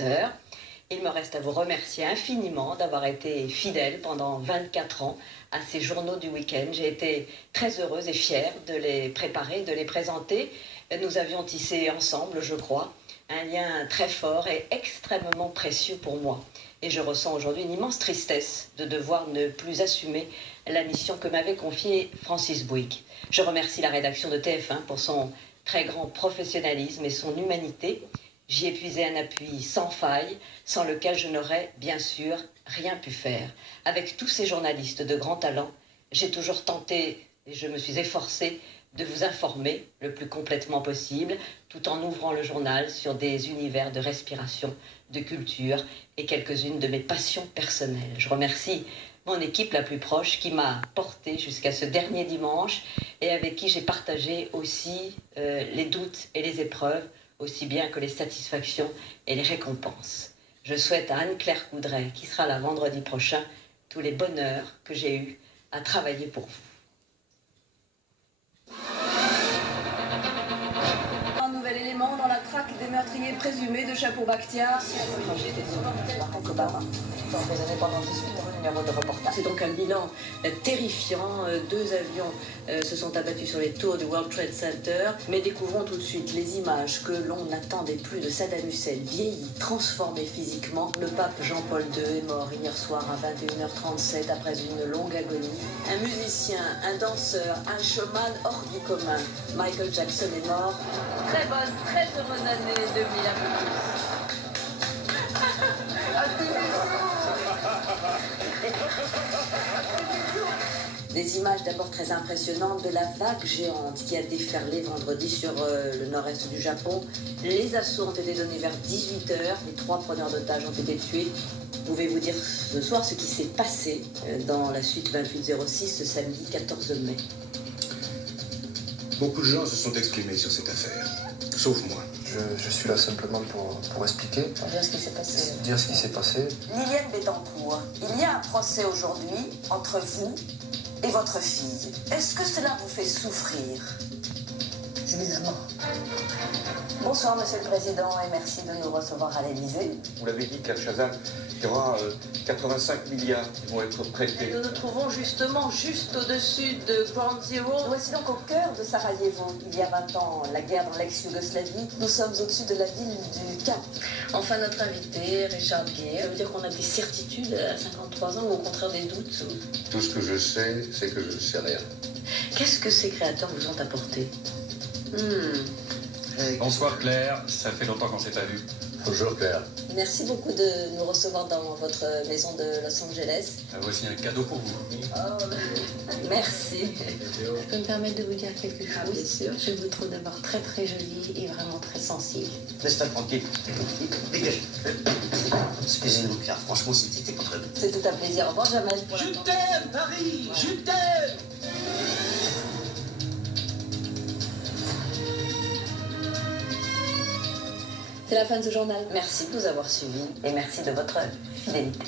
collaborateurs. Il me reste à vous remercier infiniment d'avoir été fidèle pendant 24 ans à ces journaux du week-end. J'ai été très heureuse et fière de les préparer, de les présenter. Nous avions tissé ensemble, je crois, un lien très fort et extrêmement précieux pour moi. Et je ressens aujourd'hui une immense tristesse de devoir ne plus assumer la mission que m'avait confiée Francis Bouygues. Je remercie la rédaction de TF1 pour son très grand professionnalisme et son humanité. J'y ai puisé un appui sans faille, sans lequel je n'aurais bien sûr rien pu faire. Avec tous ces journalistes de grand talent, j'ai toujours tenté et je me suis efforcée de vous informer le plus complètement possible, tout en ouvrant le journal sur des univers de respiration, de culture et quelques-unes de mes passions personnelles. Je remercie mon équipe la plus proche qui m'a portée jusqu'à ce dernier dimanche et avec qui j'ai partagé aussi les doutes et les épreuves, aussi bien que les satisfactions et les récompenses. Je souhaite à Anne-Claire Coudray, qui sera là vendredi prochain, tous les bonheurs que j'ai eus à travailler pour vous. Un nouvel élément dans la traque des meurtriers présumés de Chapeau Bakhtiar. Emprisonné pendant 18 ans, numéro de reportage. C'est donc un bilan terrifiant. 2 avions se sont abattus sur les tours du World Trade Center. Mais découvrons tout de suite les images que l'on n'attendait plus de Saddam Hussein, vieilli, transformé physiquement. Le pape Jean-Paul II est mort hier soir à 21h37 après une longue agonie. Un musicien, un danseur, un showman hors du commun. Michael Jackson est mort. Très bonne, très heureuse année 2000 à vous tous. Des images d'abord très impressionnantes de la vague géante qui a déferlé vendredi sur le nord-est du Japon. Les assauts ont été donnés vers 18h. Les 3 preneurs d'otages ont été tués. Pouvez-vous dire ce soir ce qui s'est passé dans la suite 2806 ce samedi 14 mai? Beaucoup de gens se sont exprimés sur cette affaire, sauf moi. Je suis là simplement pour expliquer. Pour dire ce qui s'est passé. Dire ce qui s'est passé. Liliane Bettencourt, il y a un procès aujourd'hui entre vous et votre fille. Est-ce que cela vous fait souffrir? Évidemment. Bonsoir, Monsieur le Président, et merci de nous recevoir à l'Élysée. Vous l'avez dit, Khashoggi, il y aura 85 milliards qui vont être prêtés. Et nous nous trouvons justement juste au-dessus de Ground Zero. Nous voici donc au cœur de Sarajevo. Il y a 20 ans, la guerre dans l'ex-Yougoslavie. Nous sommes au-dessus de la ville du Cap. Enfin, notre invité, Richard Gere. Ça veut dire qu'on a des certitudes à 53 ans ou au contraire des doutes? Tout ce que je sais, c'est que je ne sais rien. Qu'est-ce que ces créateurs vous ont apporté? Bonsoir Claire, ça fait longtemps qu'on ne s'est pas vu. Bonjour Claire. Merci beaucoup de nous recevoir dans votre maison de Los Angeles. Voici un cadeau pour vous. Merci. Je peux me permettre de vous dire quelque chose? Bien sûr. Je vous trouve d'abord très très jolie et vraiment très sensible. Laisse-la tranquille. Dégage. Excusez-nous, Claire. Franchement, c'était pas très bon. C'est tout un plaisir. Au revoir, Jamel. Je t'aime, Paris. Je t'aime. C'est la fin de ce journal. Merci de nous avoir suivis et merci de votre fidélité.